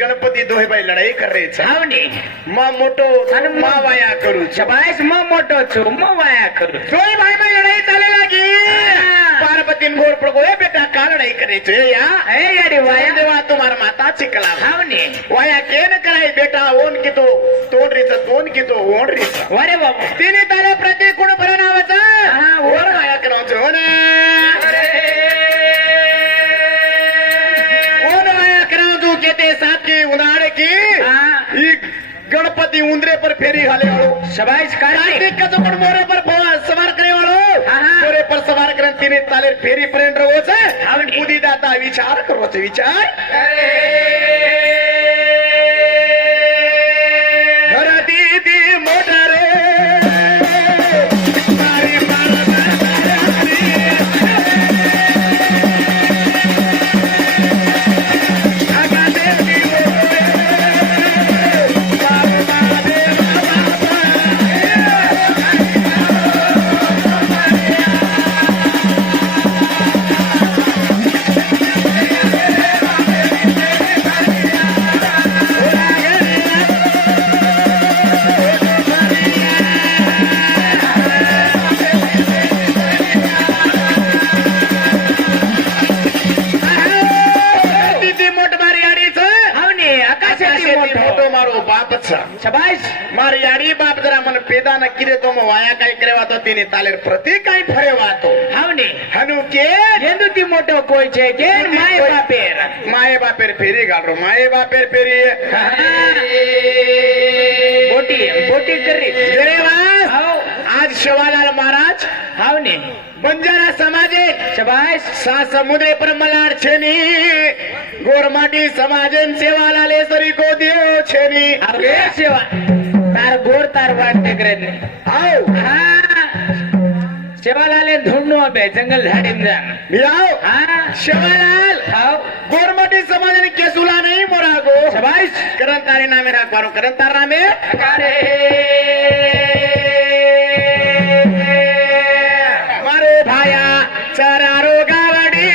गणपती दोहे बाई लढाई करायचं हावने मा मोठो आणि मा वाया करू शबाश म मोठो छु म वाया करू दोहे भाई में लड़ाई चले लगी पार्वती घोर पड़ गए बेटा का लड़ाई करायचं या ए यारी वाया देवा तुम्हारा माता चिकला हावने वाया के न कराय बेटा ओन की तो तोंड रीचा तोंड की तो ओंड रीचा अरे बाबा तिने ताले प्रति कोण बरं नावाचा हा, ओर वाया करायचं हो ना ओन वाया करायचं के ते साथ की उन्हाळे की ई गणपति उंदरे पर फेरी घाले वालो शबाश कार्तिक का जो पण मोरे पर सवार करे वालो मोरे पर सवार करे तिने ताले फेरी फ्रेंड रहो छे उदी दाता विचार करो छे विचार घर दीदी मोटर शबाश मार याडी बाप जरा मन पेदा न किरे तो वाया काय करेवा तो तिने तालेर प्रति काय फरेवा तो हावने हनु के ಎಂದು ती मोठो कोई छे के माय बापेर फेरी गाडरो माय बापेर फेरी बोटी बोटी करी देवास हाव आज शिवालाल महाराज हावने बंजारा समाजे शबाश सा समुद्रे पर मलाड छेनी गोरमाटी समाजन सेवालालेश्वरी को देव छेनी अरे सेवा तार गोर तार वाटते करे आओ हा सेवालाले ढूंढनो अबे जंगल झाडीन जान मिलाओ हा शिवालाल हाव गोरमाटी समाजन केसुला नहीं मोरागो शबाश करन तारी नामे राखवारो करन तार नामे अरे भाया चरारो गावडी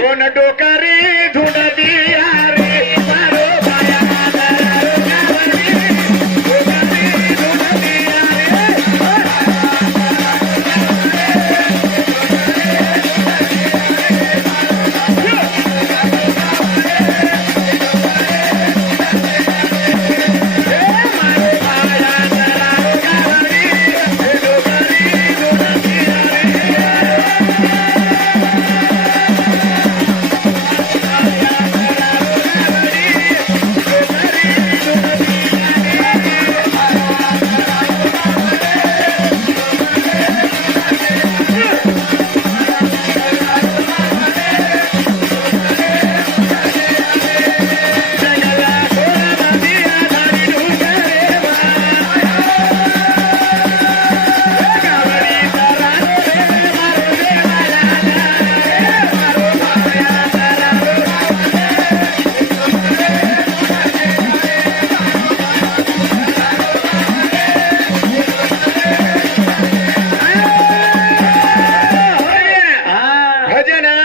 कोण डोकरी धुंडती रे मारो भाया चरारो गावडी डोकरी धुंडती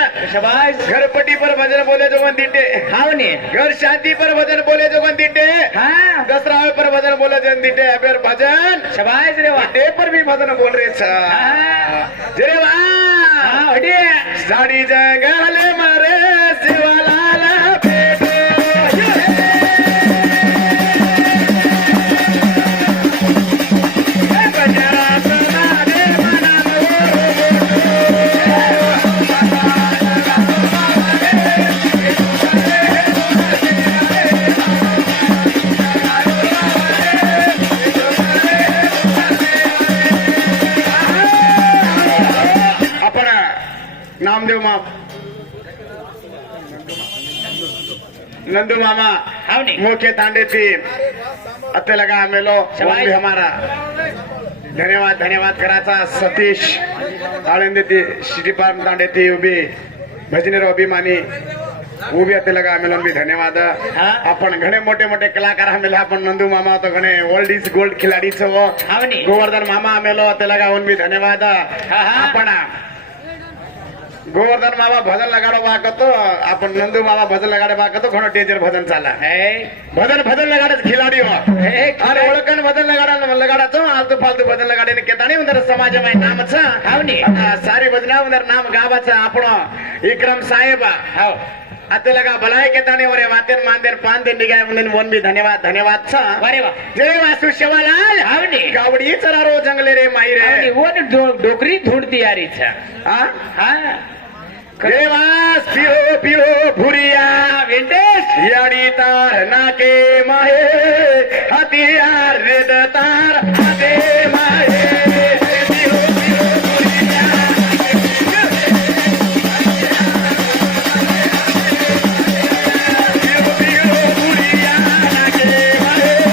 घरपट्टी पर भजन बोले जो दिटे हावने घर शांति पर भजन बोले जो दिटे हाँ दसरा पर भजन बोले जो दिटे अबेर भजन शबाश रे वाह डे पर भी भजन बोल रहे छ जरे वाह साड़ी जंगल मारे शिवलाल नामदेव माप नंदू मामा हावने मुख्य तांडे थी अते लगा मेलो भी हमारा धन्यवाद धन्यवाद कराचा सतीश आळंदी थी श्रीपाल तांडे थी उभी भजनेर अभिमानी उभी अते लगा मेलो भी धन्यवाद आपण घणे मोठे मोठे कलाकार आमेले आपण नंदू मामा तो घणे ओल्ड इज गोल्ड खिलाडी छो गोवर्धन मामा आमेलो अते लगा उन भी धन्यवाद आपण गोवर्धन बाबा भजन लगाडो बाकतो आपण नंदू बाबा भजन लगाडे बाकतो घणो टेजर भजन चाला भजन लगाडे खिलाडी हो अरे ओळखन भजन लगाडाचो आलतू फालतू भजन लगाडे केतानी उंदर समाजमाय नामच हावनी सारी भजना उंदर नाम गावाच आपण विक्रम साहेब हाव आता लगा भलाय केतानी ओरे वातेर मांदेर पान दे निगाय म्हणून वन बी धन्यवाद छ अरे वा जय वासु शिवालाल हावनी गावडी चरारो जंगले रे माई हावनी रे वन डोकरी धुंडती यारी छ हा हा देवास पियो पियो भुरिया वेंटेश याडी तार नाके माहे हथियार रेद तार हाते माहे पियो पियो भुरिया पियो पियो भुरिया नाके माहे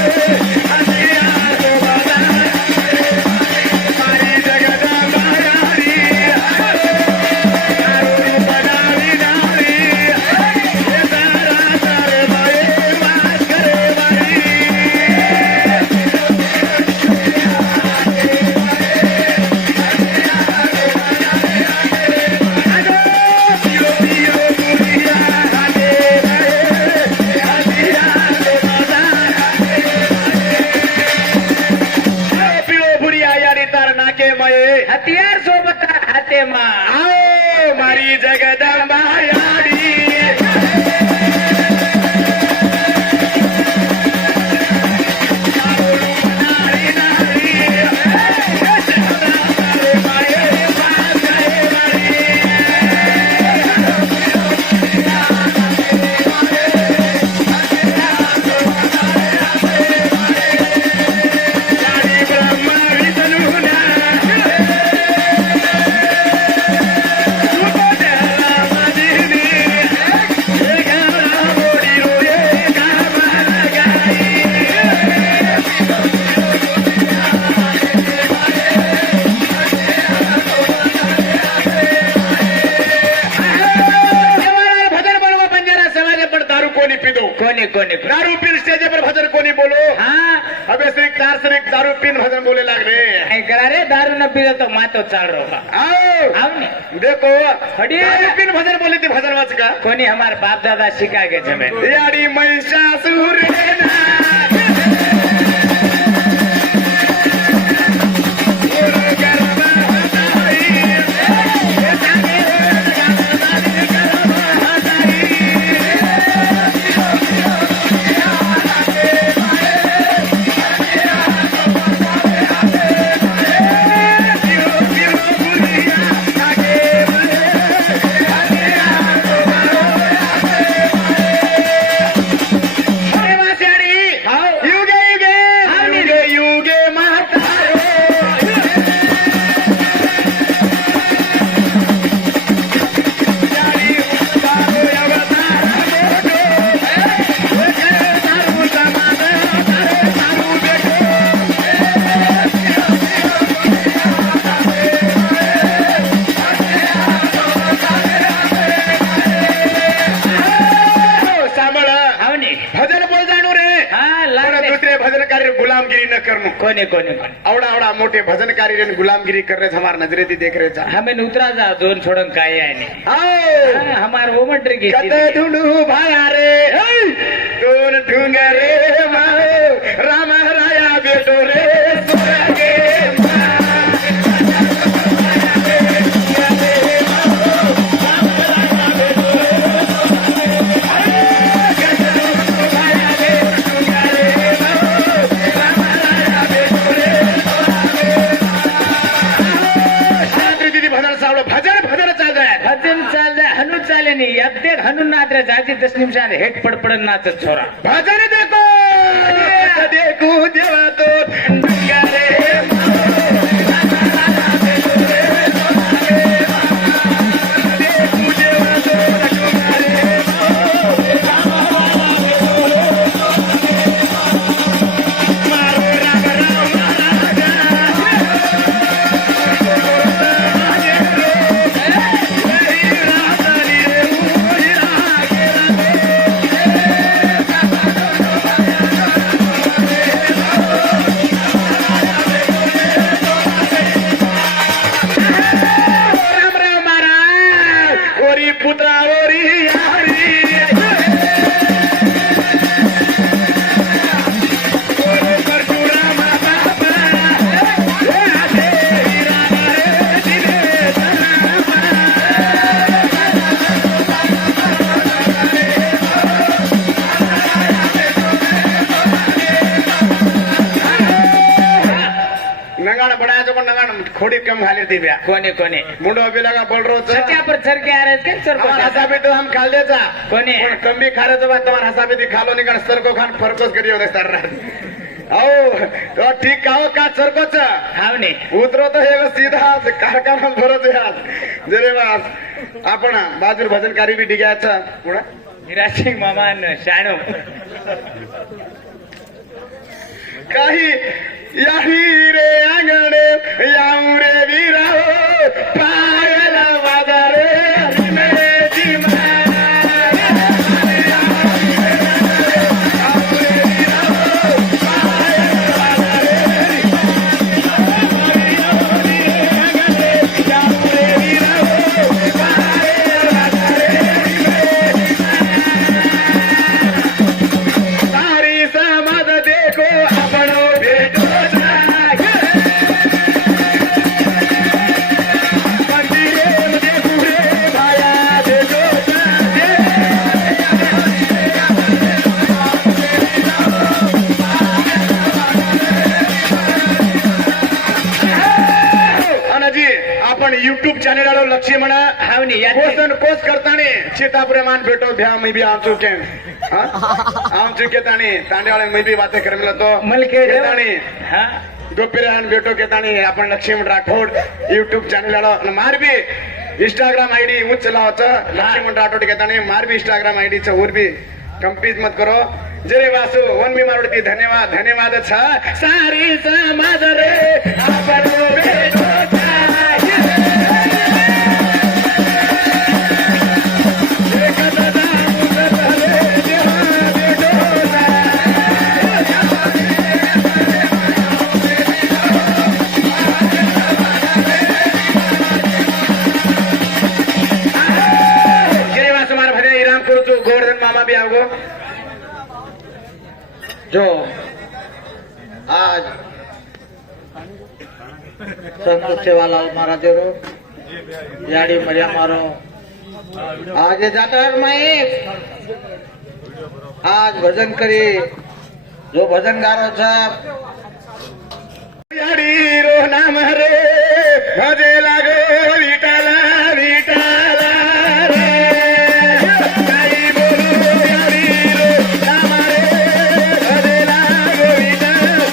हथियार बाजार मारी जगदंबा यारी हथियार सोबत हाते मा आओ मारी जगदंबा यारी कोणी दारू पीन स्टेज पर भजन कोणी बोलो हाँ अबे श्रीक दारू पीन भजन बोले लागले ऐ करा रे दारू न पीले तो मातो चाल रहा आओ आवने देखो हडी दारू पीन भजन बोले ती भजन वाच का कोणी हमार बाप दादा शिका के जमे याडी महिषासुर गुलामगिरी न करनो कोने आवड़ा आवड़ा मोटे भजनकारी रे गुलामगिरी कर रहे हमार नजरे थी देख रहे हमें उतरा जा जोन छोड़न काय आहे ने आओ हमार वो मंडर की कते ढूंढू भाया रे दोन ढूंगे रे माओ राम राया बेटो रे सुरगे हनु नाच जाती 10 निमिषात हेट पडपडन नाचत छोरा भजन देखो देखू देवा तो खोडी कम घाली दिव्या कोणी कोणी मुंडो बी लगा बोल रो सत्या पर सरके आ रहे हैं क्या सर हमार हसाबी तो हम खाल देचा कोणी? पण कमी खारे तो बात तुम्हार हसाबी दी खालो निकन सरको खान फरकोस करियो दे सर आओ तो ठीक काओ का सरकोच हावणे उतरो तो हे सीधा कारखाना भरत यार जरे वास आपण बाजूर भजनकारी बी डिग्याचा पुढे निराशिंग मामान शाणू काही याही रे अंगणे याऊ रे वीराओ पायला वाजारे मेची सारी समाज देखो आपणो भेटो आपण युट्यूब चॅनल आलो लक्ष्य म्हणा हावणे या कोसन कोस करताने सीतापुरे मान भेटो भ्या मी बी आमचू के आमचू के ताणी तांड्याळे मी बी बाते करमिला तो मलके ताणी हा गोपिरान भेटो के ताणी आपण लक्ष्मण राठोड युट्यूब चॅनल आलो मार बी इंस्टाग्राम आईडी ऊंच चलावच लक्ष्मण राठोड के ताणी मार बी इंस्टाग्राम आईडी च और भी कंप्लीट मत करो जरे वासु वन मी मारुती धन्यवाद धन्यवाद छ सारी समाज रे आपण भेटो गोवर्धन मामा भी आओ जो आज संत सेवालाल महाराज याड़ी मरिया मारो आज जाटर में आज भजन करी जो भजन गारो छ याडी रो नाम रे भजे लागो विटाला विटाला रे काही बोलू याडी रो नाम रे भजे लागो विटाला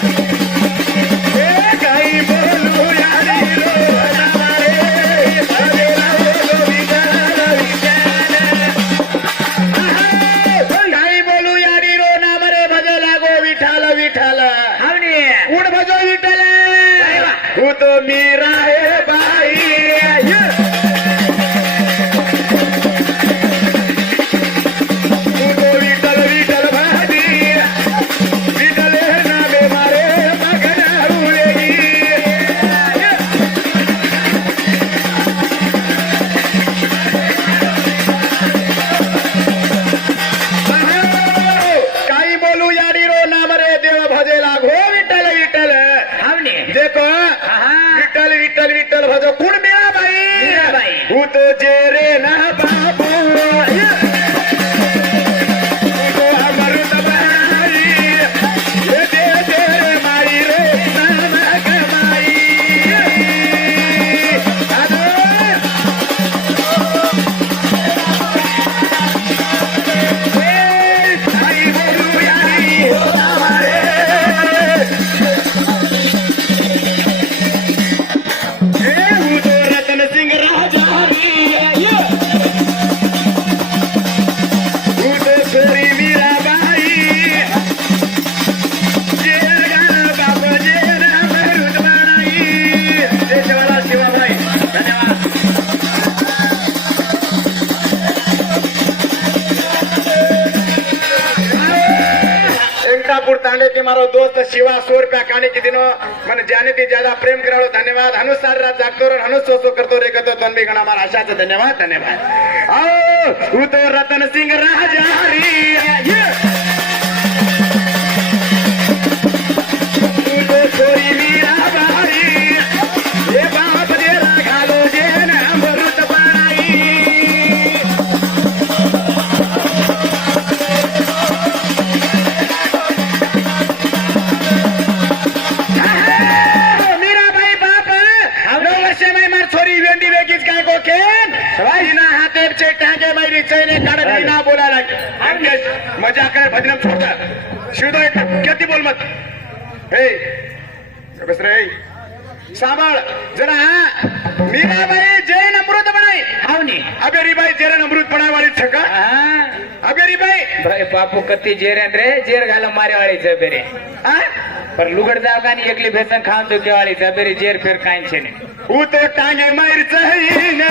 ए काही बोलू याडी रो नाम रे भजे लागो विटाला काही बोलू याडी रो नाम रे भजे लागो विठाला विठाला हावणे उड भजो विठ्ठल तू तो मीरा है बाई तू तो विठ्ठल विठ्ठल भाजी विठ्ठल नामे मारे मगना उडेगी काही बोलू याडी रो नाम रे देव भजेला घो विठ्ठल विठ्ठल हावणे देखो आहा. विठ्ठल विठ्ठल विठ्ठल भजो कुण मीराबाई मीराबाई. तू तो जे रे ना बाबू तू तो अमृत बाई ये दे रे माई रे नानक माई आदो आई बोलू यारी हमारे रतन सिंह राजा छोरी मीराबाई बाबा जे राम रुद्रबाई देशवाला शिवाबाई धन्यवाद इंकापुर तांडे थी मारो दोस्त शिवा 100 रुपया काने के दिनों मन जाने थी ज्यादा प्रेम करालो धन्यवाद अनुसार रात जागतो और हनु सो करतो रे करतो तन भी गणा हमारा आशा से धन्यवाद धन्यवाद आओ तू तो रतन सिंह राजा तू तो छोरी मीराबाई ये बाप देला घालो जे ना अमृत बाई मीराबाई बाप छोरी वेंडी वेगीच काय को खेन बिना हाथे चे टांगे मारी चैने काढत बिना बोला लागे मजा करे भजन छोटा शिवदो किती बोल मत हे बस रे सांभाळ जरा मीराबाई जैन अमृत बनाई हावनी अबेरीबाई जेरन अमृत बनाय वाली छका अबेरीबाई भाई बापू कत्ती जेर रे जेर घाला मारे वाली છે બેરે पर लुगड जाव का ની એકલી ભેસન ખાવ તો કે વાળી છે બેરે જેર ફેર કાઈ છે ને હું તો ટાંગે માર ચહીને